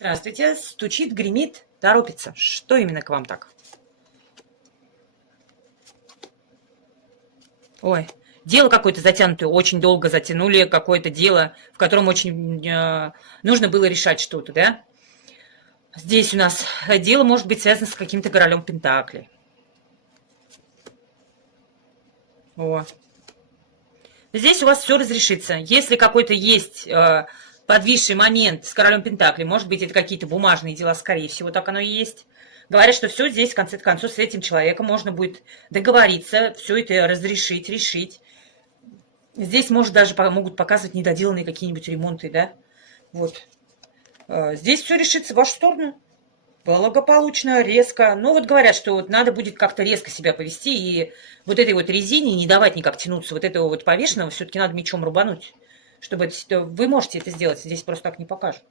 Здравствуйте. Стучит, гремит, торопится. Что именно к вам так? Ой, дело какое-то затянутое, очень долго затянули какое-то дело, в котором очень нужно было решать что-то, да? Здесь у нас дело может быть связано с каким-то королем Пентакли. О. Здесь у вас все разрешится. Если какой-то есть подвисший момент с королем Пентакли, может быть, это какие-то бумажные дела, скорее всего, так оно и есть. Говорят, что все здесь, в конце концов, с этим человеком можно будет договориться, все это разрешить, решить. Здесь, может, даже могут показывать недоделанные какие-нибудь ремонты, да? Вот. Здесь все решится в вашу сторону. Благополучно, резко. Но вот говорят, что вот надо будет как-то резко себя повести и вот этой вот резине не давать никак тянуться. Вот этого вот повешенного все-таки надо мечом рубануть. Чтобы вы можете это сделать, здесь просто так не покажут.